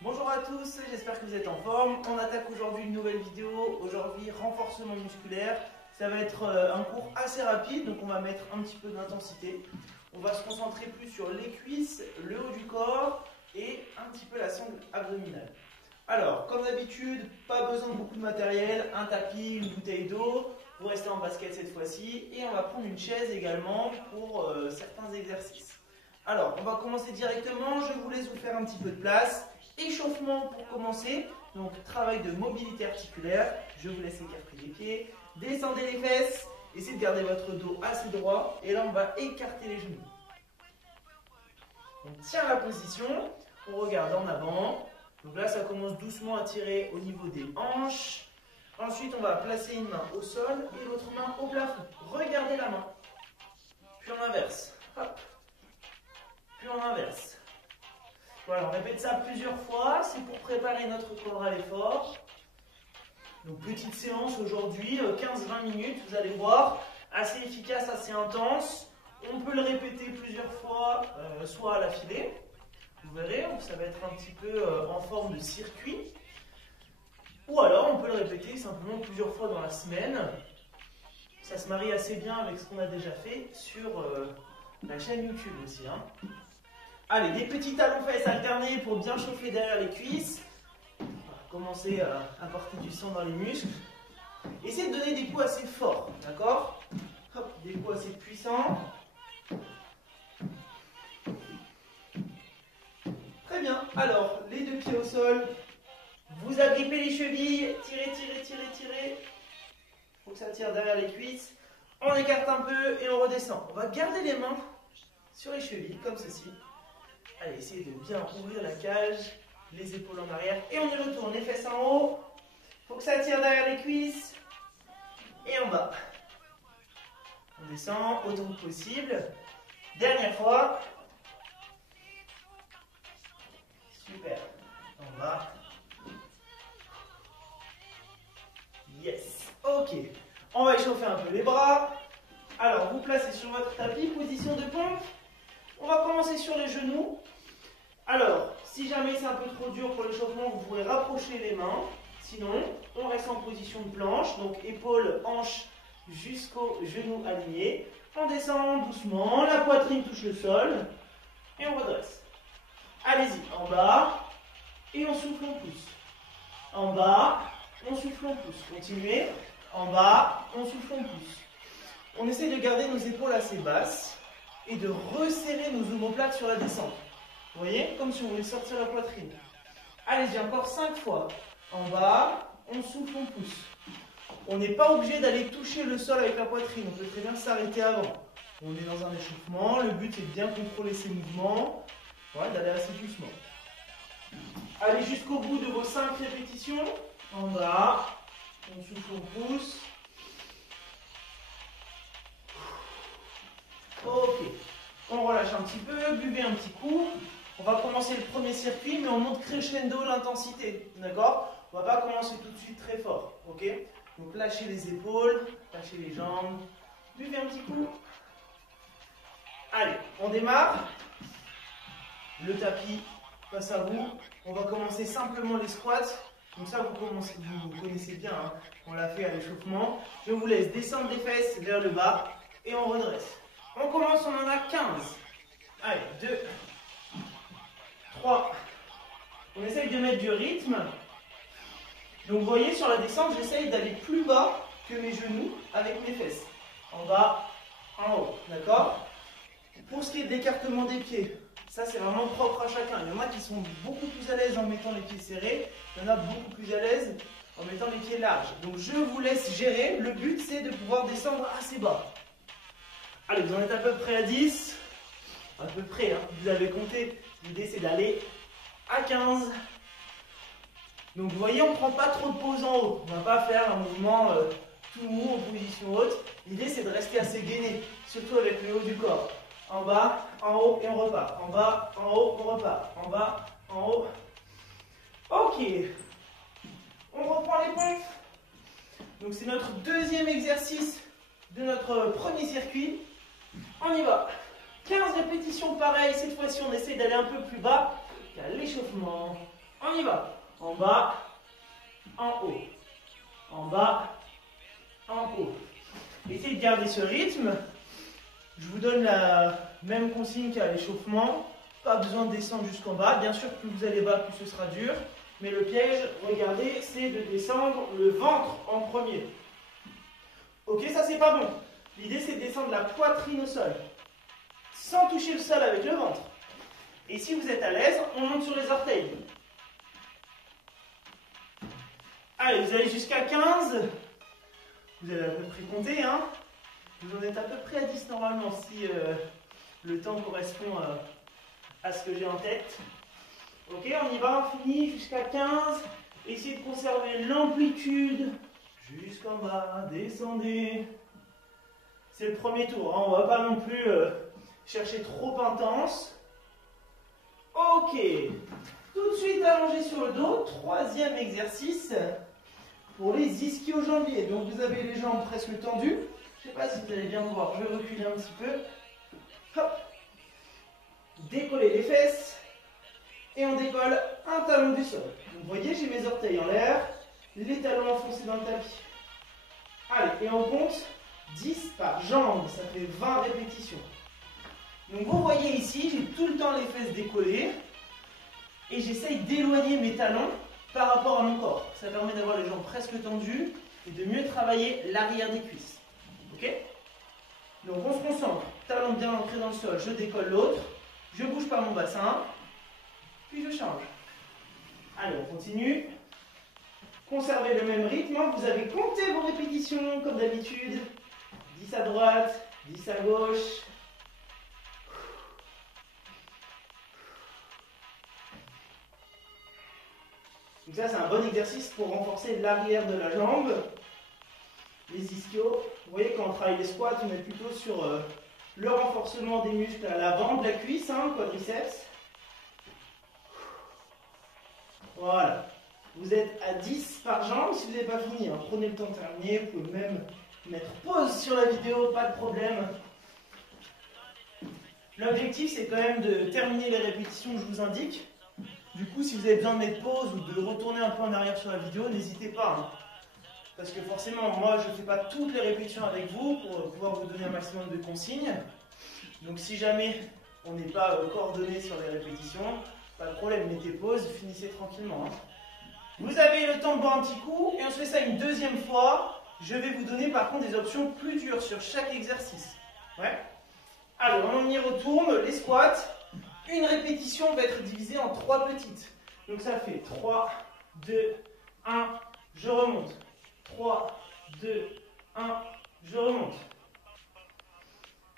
Bonjour à tous, j'espère que vous êtes en forme. On attaque aujourd'hui une nouvelle vidéo. Aujourd'hui, renforcement musculaire. Ça va être un cours assez rapide, donc on va mettre un petit peu d'intensité. On va se concentrer plus sur les cuisses, le haut du corps et un petit peu la sangle abdominale. Alors, comme d'habitude, pas besoin de beaucoup de matériel, un tapis, une bouteille d'eau. Vous restez en basket cette fois-ci et on va prendre une chaise également pour certains exercices. Alors, on va commencer directement. Je vous laisse vous faire un petit peu de place. Échauffement pour commencer, donc travail de mobilité articulaire, je vous laisse écarter les pieds, descendez les fesses, essayez de garder votre dos assez droit et là on va écarter les genoux. On tient la position, on regarde en avant, donc là ça commence doucement à tirer au niveau des hanches, ensuite on va placer une main au sol et l'autre main au plafond, regardez la main, puis on inverse, hop, puis on inverse. Voilà, on répète ça plusieurs fois, c'est pour préparer notre corps à l'effort. Donc petite séance aujourd'hui, 15-20 minutes, vous allez voir, assez efficace, assez intense. On peut le répéter plusieurs fois, soit à l'affilée, vous verrez, ça va être un petit peu en forme de circuit. Ou alors on peut le répéter simplement plusieurs fois dans la semaine. Ça se marie assez bien avec ce qu'on a déjà fait sur la chaîne YouTube aussi. Allez, des petits talons-fesses alternés pour bien chauffer derrière les cuisses. On va commencer à apporter du sang dans les muscles. Essayez de donner des coups assez forts, d'accord? Des coups assez puissants. Très bien. Alors, les deux pieds au sol. Vous agrippez les chevilles. Tirez, tirez, tirez, tirez. Il faut que ça tire derrière les cuisses. On écarte un peu et on redescend. On va garder les mains sur les chevilles, comme ceci. Allez, essayez de bien ouvrir la cage, les épaules en arrière et on y retourne, les fesses en haut. Il faut que ça tire derrière les cuisses et en bas. On descend autant que possible. Dernière fois. Super. En bas. Yes. Ok. On va échauffer un peu les bras. Alors, vous placez sur votre tapis, position de pompe. On va commencer sur les genoux. Alors, si jamais c'est un peu trop dur pour l'échauffement, vous pouvez rapprocher les mains. Sinon, on reste en position de planche, donc épaules, hanches jusqu'aux genoux alignés. On descend doucement, la poitrine touche le sol et on redresse. Allez-y, en bas et on souffle, on pousse. En bas, on souffle, on pousse. Continuez. En bas, on souffle, on pousse. On essaie de garder nos épaules assez basses et de resserrer nos omoplates sur la descente. Vous voyez, comme si on voulait sortir la poitrine. Allez-y, encore 5 fois. En bas, on souffle, on pousse. On n'est pas obligé d'aller toucher le sol avec la poitrine. On peut très bien s'arrêter avant. On est dans un échauffement. Le but, c'est de bien contrôler ses mouvements. Ouais, d'aller assez doucement. Allez jusqu'au bout de vos 5 répétitions. En bas, on souffle, on pousse. Ok. On relâche un petit peu, buvez un petit coup. On va commencer le premier circuit, mais on monte crescendo l'intensité. D'accord? On ne va pas commencer tout de suite très fort. Ok? Donc lâchez les épaules, lâchez les jambes. Buvez un petit coup. Allez, on démarre. Le tapis face à vous. On va commencer simplement les squats. Donc ça, vous connaissez bien. On l'a fait à l'échauffement. Je vous laisse descendre les fesses vers le bas et on redresse. On commence, on en a 15. Allez, 2, 3. On essaye de mettre du rythme. Donc vous voyez, sur la descente, j'essaye d'aller plus bas que mes genoux avec mes fesses. En bas, en haut. D'accord? Pour ce qui est de l'écartement des pieds, ça c'est vraiment propre à chacun. Il y en a qui sont beaucoup plus à l'aise en mettant les pieds serrés. Il y en a beaucoup plus à l'aise en mettant les pieds larges. Donc je vous laisse gérer. Le but, c'est de pouvoir descendre assez bas. Allez, vous en êtes à peu près à 10. À peu près, vous avez compté. L'idée, c'est d'aller à 15. Donc, vous voyez, on ne prend pas trop de pause en haut. On ne va pas faire un mouvement tout mou en position haute. L'idée, c'est de rester assez gainé, surtout avec le haut du corps. En bas, en haut et on repart. En bas, en haut, on repart. En bas, en haut. Ok. On reprend les pompes. Donc, c'est notre deuxième exercice de notre premier circuit. On y va. 15 répétitions pareilles. Cette fois-ci, on essaie d'aller un peu plus bas qu'à l'échauffement. On y va. En bas, en haut. En bas, en haut. Essayez de garder ce rythme. Je vous donne la même consigne qu'à l'échauffement. Pas besoin de descendre jusqu'en bas. Bien sûr, plus vous allez bas, plus ce sera dur. Mais le piège, regardez, c'est de descendre le ventre en premier. Ok, ça c'est pas bon. L'idée c'est de descendre la poitrine au sol, sans toucher le sol avec le ventre. Et si vous êtes à l'aise, on monte sur les orteils. Allez, vous allez jusqu'à 15. Vous allez à peu près compter, hein. Vous en êtes à peu près à 10 normalement, si le temps correspond à ce que j'ai en tête. Ok, on y va, on finit jusqu'à 15. Essayez de conserver l'amplitude jusqu'en bas, descendez. C'est le premier tour, hein. On ne va pas non plus chercher trop intense. Ok, tout de suite allongé sur le dos, troisième exercice pour les ischio-jambiers. Donc vous avez les jambes presque tendues. Je ne sais pas si vous allez bien me voir, je vais reculer un petit peu. Hop. Décollez les fesses. Et on décolle un talon du sol. Donc, vous voyez, j'ai mes orteils en l'air, les talons enfoncés dans le tapis. Allez, et on compte 10 par jambe, ça fait 20 répétitions. Donc vous voyez ici, j'ai tout le temps les fesses décollées et j'essaye d'éloigner mes talons par rapport à mon corps. Ça permet d'avoir les jambes presque tendues et de mieux travailler l'arrière des cuisses. Ok? Donc on se concentre, talon bien ancré dans le sol, je décolle l'autre, je bouge pas mon bassin. Puis je change. Allez, on continue. Conservez le même rythme. Vous avez compté vos répétitions comme d'habitude. 10 à droite, 10 à gauche. Donc ça, c'est un bon exercice pour renforcer l'arrière de la jambe. Les ischios. Vous voyez, quand on travaille les squats, on est plutôt sur le renforcement des muscles à l'avant de la cuisse, hein, quadriceps. Voilà, vous êtes à 10 par jambe. Si vous n'avez pas fini, hein, prenez le temps de terminer. Vous pouvez même mettre pause sur la vidéo, pas de problème. L'objectif c'est quand même de terminer les répétitions que je vous indique. Du coup, si vous avez besoin de mettre pause ou de retourner un peu en arrière sur la vidéo, n'hésitez pas, hein. Parce que forcément, moi je ne fais pas toutes les répétitions avec vous pour pouvoir vous donner un maximum de consignes. Donc si jamais on n'est pas coordonné sur les répétitions, pas de problème, mettez pause, finissez tranquillement, hein. Vous avez le temps de boire un petit coup et on se fait ça une deuxième fois. Je vais vous donner par contre des options plus dures sur chaque exercice. Ouais. Alors on y retourne, les squats. Une répétition va être divisée en 3 petites. Donc ça fait 3, 2, 1, je remonte. 3, 2, 1, je remonte.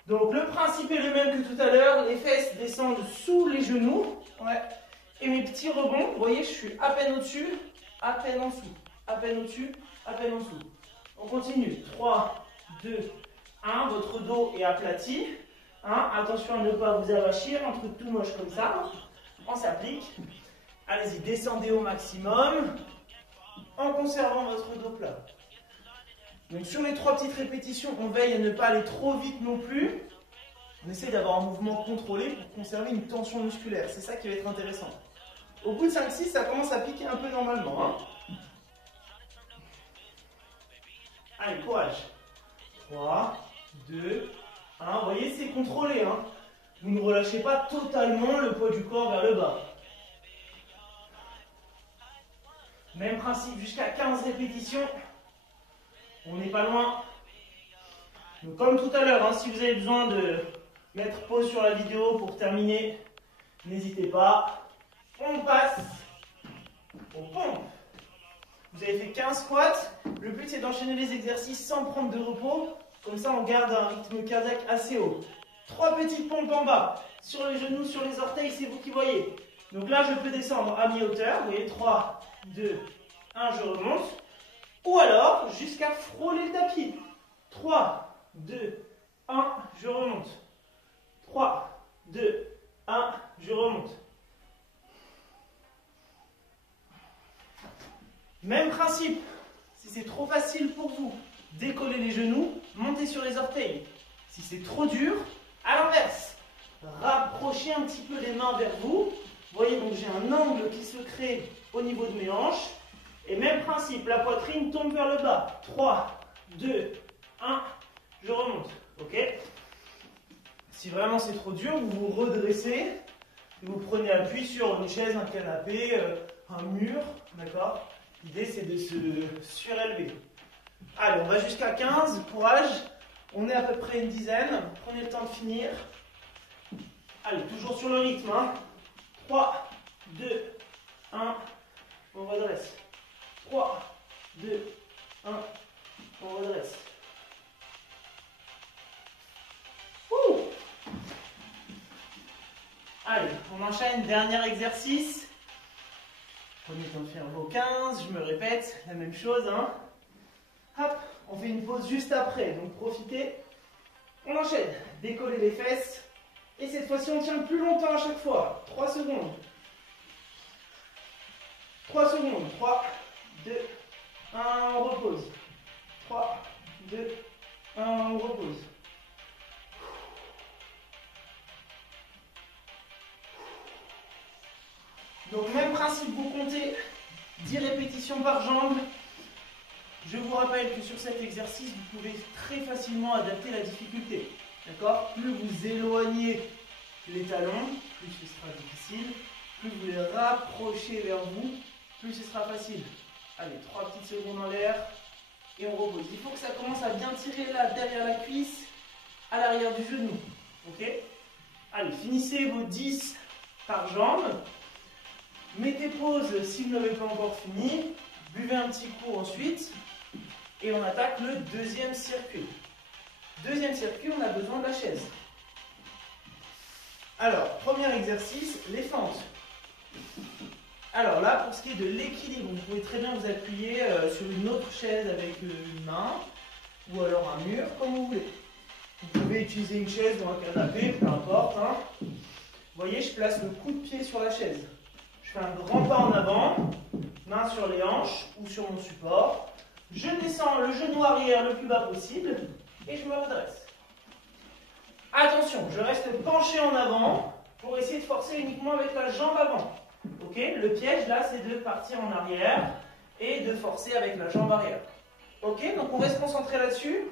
Donc le principe est le même que tout à l'heure, les fesses descendent sous les genoux. Ouais. Et mes petits rebonds, vous voyez, je suis à peine au-dessus, à peine en dessous, à peine au-dessus, à peine en dessous. On continue. 3, 2, 1, votre dos est aplati. Hein, attention à ne pas vous avachir, un truc tout moche comme ça. On s'applique. Allez-y, descendez au maximum en conservant votre dos plat. Donc sur les 3 petites répétitions, on veille à ne pas aller trop vite non plus. On essaie d'avoir un mouvement contrôlé pour conserver une tension musculaire. C'est ça qui va être intéressant. Au bout de 5-6, ça commence à piquer un peu normalement, hein. Allez, courage. 3, 2, 1. Vous voyez, c'est contrôlé, hein. Vous ne relâchez pas totalement le poids du corps vers le bas. Même principe, jusqu'à 15 répétitions. On n'est pas loin. Donc, comme tout à l'heure, hein, si vous avez besoin de mettre pause sur la vidéo pour terminer, n'hésitez pas. On passe aux pompes. Vous avez fait 15 squats. Le but c'est d'enchaîner les exercices sans prendre de repos. Comme ça on garde un rythme cardiaque assez haut. 3 petites pompes en bas. Sur les genoux, sur les orteils, c'est vous qui voyez. Donc là je peux descendre à mi-hauteur. Vous voyez, 3, 2, 1, je remonte. Ou alors jusqu'à frôler le tapis. 3, 2, 1, je remonte. 3, 2, 1, je remonte. Même principe, si c'est trop facile pour vous, décollez les genoux, montez sur les orteils. Si c'est trop dur, à l'inverse, rapprochez un petit peu les mains vers vous Vous voyez, donc j'ai un angle qui se crée au niveau de mes hanches. Et même principe, la poitrine tombe vers le bas. 3, 2, 1, je remonte. Ok? Si vraiment c'est trop dur, vous vous redressez. Vous prenez appui sur une chaise, un canapé, un mur. D'accord? L'idée, c'est de se surélever. Allez, on va jusqu'à 15. Courage. On est à peu près une dizaine. Prenez le temps de finir. Allez, toujours sur le rythme. Hein. 3, 2, 1. On redresse. 3, 2, 1. On redresse. Ouh. Allez, on enchaîne. Dernier exercice. Prenez le temps de faire vos 15. Je me répète, la même chose. Hein. Hop, on fait une pause juste après. Donc profitez. On enchaîne. Décollez les fesses. Et cette fois-ci, on tient plus longtemps à chaque fois. 3 secondes. 3 secondes. 3, 2, 1, on repose. 3, 2, 1, on repose. Donc même principe, vous comptez 10 répétitions par jambe. Je vous rappelle que sur cet exercice, vous pouvez très facilement adapter la difficulté. D'accord? Plus vous éloignez les talons, plus ce sera difficile. Plus vous les rapprochez vers vous, plus ce sera facile. Allez, 3 petites secondes en l'air et on repose. Il faut que ça commence à bien tirer là, derrière la cuisse, à l'arrière du genou. Ok? Allez, finissez vos 10 par jambe. Mettez pause si vous n'avez pas encore fini. Buvez un petit coup ensuite. Et on attaque le deuxième circuit. Deuxième circuit, on a besoin de la chaise. Alors, premier exercice, les fentes. Alors là, pour ce qui est de l'équilibre, vous pouvez très bien vous appuyer sur une autre chaise avec une main, ou alors un mur, comme vous voulez. Vous pouvez utiliser une chaise ou un canapé, peu importe. Hein. Vous voyez, je place le coup de pied sur la chaise. Je fais un grand pas en avant, main sur les hanches ou sur mon support. Je descends le genou arrière le plus bas possible et je me redresse. Attention, je reste penché en avant pour essayer de forcer uniquement avec la jambe avant. Ok? Le piège là, c'est de partir en arrière et de forcer avec la jambe arrière. Ok? Donc on va se concentrer là-dessus.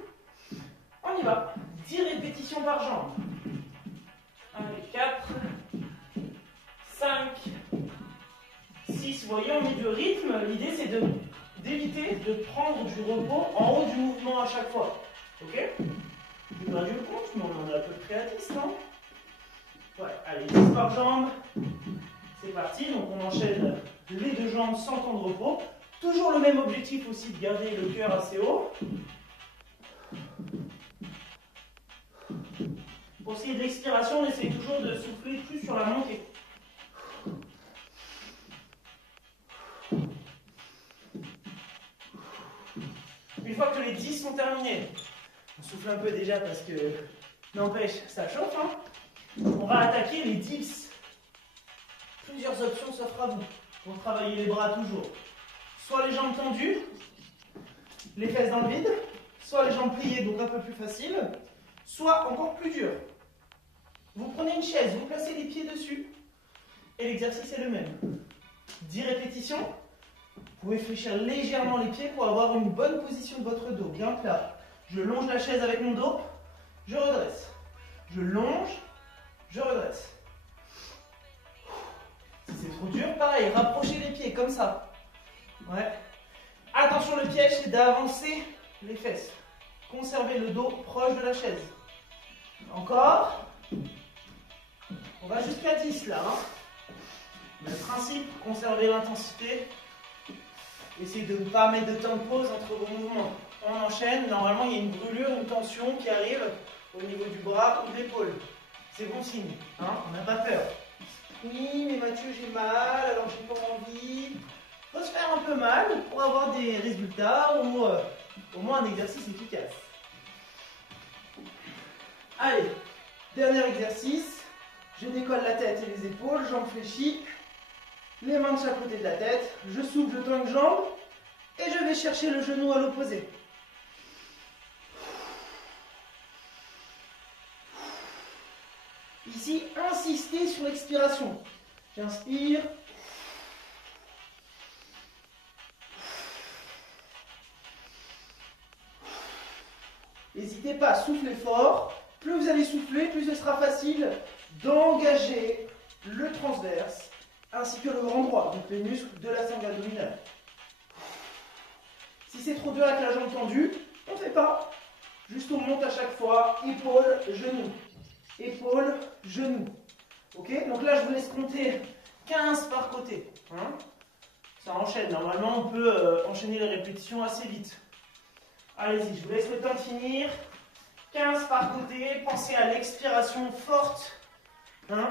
On y va. 10 répétitions par jambe. Allez, 4, 5, 6. Vous voyez, on met du rythme. L'idée, c'est d'éviter de prendre du repos en haut du mouvement à chaque fois. Ok? Je n'ai pas vu le compte, mais on en est à peu près à 10, non? Ouais, allez, 10 par jambe. C'est parti. Donc on enchaîne les deux jambes sans temps de repos. Toujours le même objectif aussi de garder le cœur assez haut. Pour ce qui est de l'expiration, on essaie toujours de souffler plus sur la montée. Une fois que les 10 sont terminés, on souffle un peu déjà parce que, n'empêche, ça chauffe. Hein. On va attaquer les dips. Plusieurs options s'offrent à vous pour travailler les bras toujours. Soit les jambes tendues, les fesses dans le vide, soit les jambes pliées, donc un peu plus facile, soit encore plus dur. Vous prenez une chaise, vous placez les pieds dessus, et l'exercice est le même. 10 répétitions. Vous pouvez fléchir légèrement les pieds pour avoir une bonne position de votre dos, bien plat. Je longe la chaise avec mon dos, je redresse. Je longe, je redresse. Si c'est trop dur, pareil, rapprochez les pieds comme ça. Ouais. Attention, le piège, c'est d'avancer les fesses. Conservez le dos proche de la chaise. Encore. On va jusqu'à 10 là. Hein. Même principe, conservez l'intensité. Essayez de ne pas mettre de temps de pause entre vos mouvements. On enchaîne, normalement il y a une brûlure, une tension qui arrive au niveau du bras ou de l'épaule. C'est bon signe, hein, on n'a pas peur. Oui, mais Mathieu, j'ai mal, alors j'ai pas envie. Il faut se faire un peu mal pour avoir des résultats ou au moins un exercice efficace. Allez, dernier exercice. Je décolle la tête et les épaules, jambes fléchies. Les mains de chaque côté de la tête. Je souffle, je tends une jambe. Et je vais chercher le genou à l'opposé. Ici, insistez sur l'expiration. J'inspire. N'hésitez pas à souffler fort. Plus vous allez souffler, plus ce sera facile d'engager le transverse ainsi que le grand droit, donc les muscles de la sangle abdominale. Si c'est trop dur avec la jambe tendue, on ne fait pas. Juste on monte à chaque fois, épaule, genou. Épaule, genou. Ok? Donc là, je vous laisse compter 15 par côté. Hein? Ça enchaîne. Normalement, on peut enchaîner les répétitions assez vite. Allez-y, je vous laisse le temps de finir. 15 par côté. Pensez à l'expiration forte. Hein?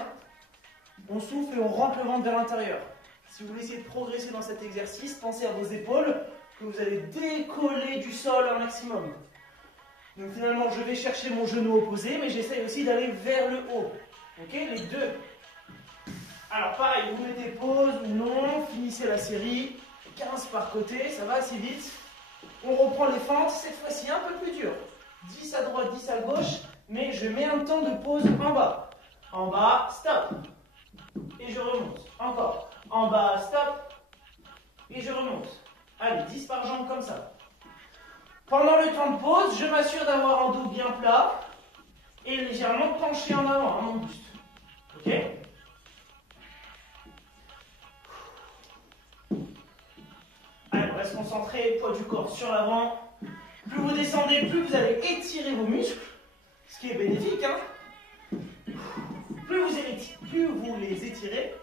On souffle et on rentre le ventre vers l'intérieur. Si vous voulez essayer de progresser dans cet exercice, pensez à vos épaules, que vous allez décoller du sol un maximum. Donc finalement, je vais chercher mon genou opposé, mais j'essaye aussi d'aller vers le haut. Ok? Les deux. Alors pareil, vous mettez pause ou non, finissez la série. 15 par côté, ça va assez vite. On reprend les fentes, cette fois-ci un peu plus dur. 10 à droite, 10 à gauche, mais je mets un temps de pause en bas. En bas, stop. Et je remonte. Encore. En bas, stop. Et je remonte. Allez, 10 par jambe comme ça. Pendant le temps de pause, je m'assure d'avoir un dos bien plat et légèrement penché en avant, mon buste. Ok? Allez, on reste concentré, poids du corps sur l'avant. Plus vous descendez, plus vous allez étirer vos muscles, ce qui est bénéfique. Hein? Plus vous les étirez,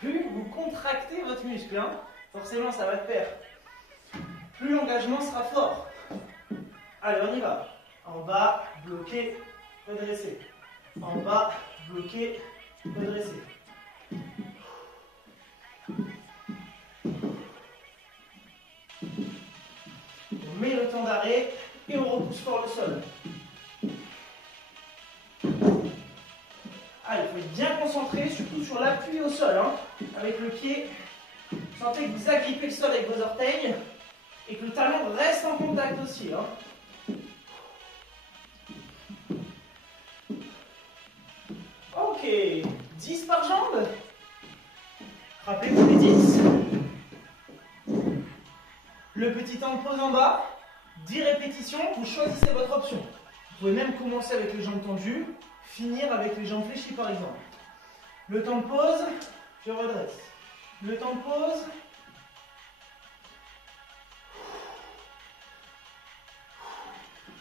plus vous contractez votre muscle. Hein? Forcément, ça va de pair. Plus l'engagement sera fort. Allez, on y va. En bas, bloqué, redressé. En bas, bloqué, redressé. On met le temps d'arrêt et on repousse fort le sol. Allez, il faut être bien concentré, surtout sur l'appui au sol. Hein. Avec le pied, sentez que vous agrippez le sol avec vos orteils et que le talon reste en contact aussi. Hein. Ok, 10 par jambe. Rappelez-vous les 10. Le petit temps de pause en bas, 10 répétitions, vous choisissez votre option. Vous pouvez même commencer avec les jambes tendues, finir avec les jambes fléchies par exemple. Le temps de pause, je redresse. Le temps de pause.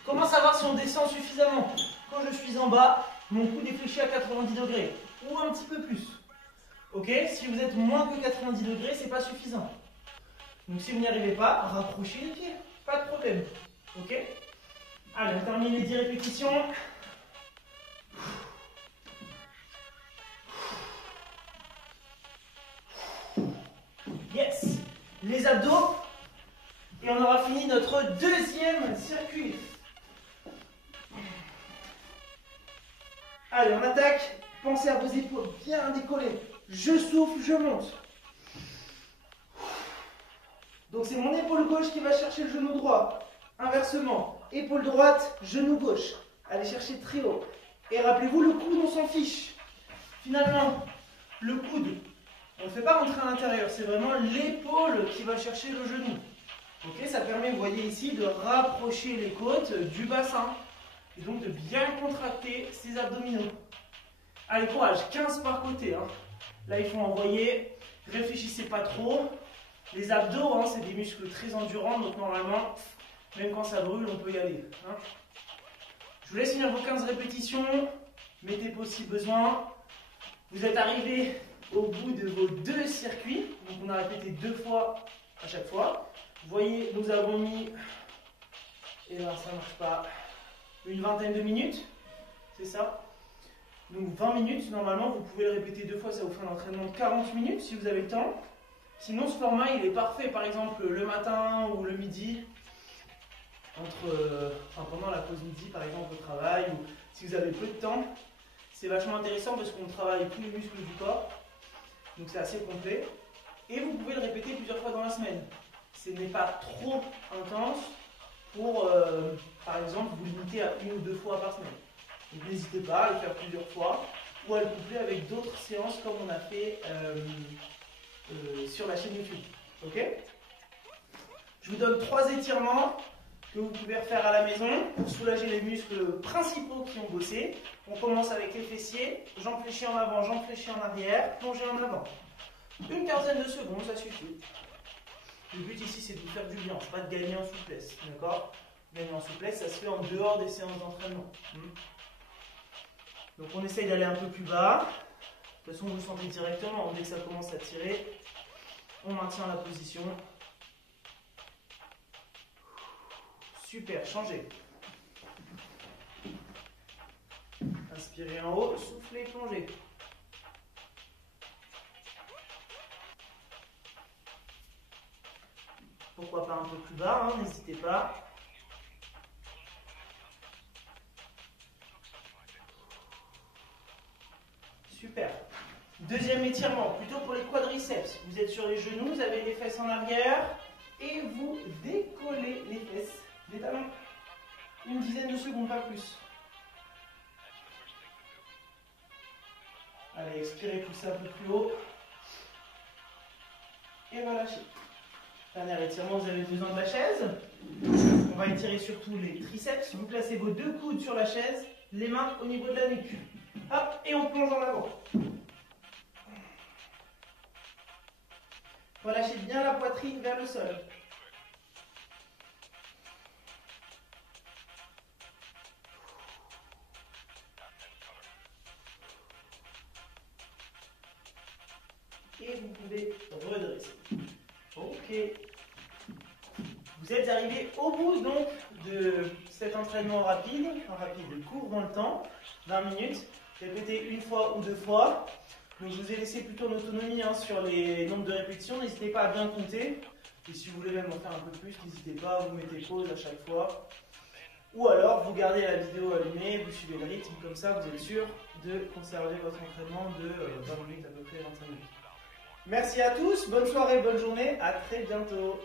Comment savoir si on descend suffisamment? Quand je suis en bas, mon coude est fléchi à 90 degrés ou un petit peu plus. Ok? Si vous êtes moins que 90 degrés, c'est pas suffisant. Donc si vous n'y arrivez pas, rapprochez les pieds, pas de problème. Ok? Allez, on termine les 10 répétitions. Yes! Les abdos. Et on aura fini notre deuxième circuit. Allez, on attaque. Pensez à vos épaules bien décollées. Je souffle, je monte. Donc c'est mon épaule gauche qui va chercher le genou droit. Inversement, épaule droite, genou gauche. Allez chercher très haut. Et rappelez-vous, le coude, on s'en fiche. Finalement, le coude, on ne le fait pas rentrer à l'intérieur. C'est vraiment l'épaule qui va chercher le genou. Ok, ça permet, vous voyez ici, de rapprocher les côtes du bassin. Et donc de bien contracter ses abdominaux. Allez, courage, 15 par côté. Hein. Là, il faut envoyer. Réfléchissez pas trop. Les abdos, hein, c'est des muscles très endurants, donc normalement, même quand ça brûle, on peut y aller. Hein. Je vous laisse finir vos 15 répétitions. Mettez pause si besoin. Vous êtes arrivé au bout de vos 2 circuits. Donc on a répété 2 fois à chaque fois. Vous voyez, nous avons mis, et là ça ne marche pas, une vingtaine de minutes. C'est ça. Donc 20 minutes, normalement, vous pouvez le répéter 2 fois, ça vous fait un entraînement de 40 minutes si vous avez le temps. Sinon, ce format, il est parfait, par exemple, le matin ou le midi, pendant la pause midi, par exemple, au travail, ou si vous avez peu de temps. C'est vachement intéressant parce qu'on travaille tous les muscles du corps, donc c'est assez complet. Et vous pouvez le répéter plusieurs fois dans la semaine. Ce n'est pas trop intense pour, par exemple, vous limiter à 1 ou 2 fois par semaine. Donc n'hésitez pas à le faire plusieurs fois, ou à le coupler avec d'autres séances comme on a fait sur la chaîne YouTube. Ok? Je vous donne 3 étirements que vous pouvez refaire à la maison pour soulager les muscles principaux qui ont bossé. On commence avec les fessiers, jambes fléchies en avant, jambes fléchies en arrière, plongée en avant. Une quinzaine de secondes, ça suffit. Le but ici, c'est de vous faire du bien, pas de gagner en souplesse, d'accord? Gagner en souplesse, ça se fait en dehors des séances d'entraînement. Donc on essaye d'aller un peu plus bas. De toute façon, vous le sentez directement, dès que ça commence à tirer, on maintient la position. Super, changez. Inspirez en haut, soufflez, plongez. Pourquoi pas un peu plus bas, hein, n'hésitez pas. Super. Deuxième étirement, plutôt pour les quadriceps. Vous êtes sur les genoux, vous avez les fesses en arrière et vous décollez les fesses des talons. Une dizaine de secondes, pas plus. Allez, expirez, poussez un peu plus haut. Et relâchez. Dernier étirement, vous avez besoin de la chaise. On va étirer surtout les triceps. Vous placez vos 2 coudes sur la chaise, les mains au niveau de la nuque. Hop, et on plonge en avant. Relâchez bien la poitrine vers le sol. Et vous pouvez redresser. Ok. Vous êtes arrivé au bout donc de cet entraînement rapide, court dans le temps, 20 minutes, répétez une fois ou 2 fois. Donc je vous ai laissé plutôt l'autonomie sur les nombres de répétitions, n'hésitez pas à bien compter. Et si vous voulez même en faire un peu plus, n'hésitez pas, vous mettez pause à chaque fois. Ou alors vous gardez la vidéo allumée, vous suivez le rythme, comme ça vous êtes sûr de conserver votre entraînement de 20 minutes à peu près, 25 minutes. Merci à tous, bonne soirée, bonne journée, à très bientôt.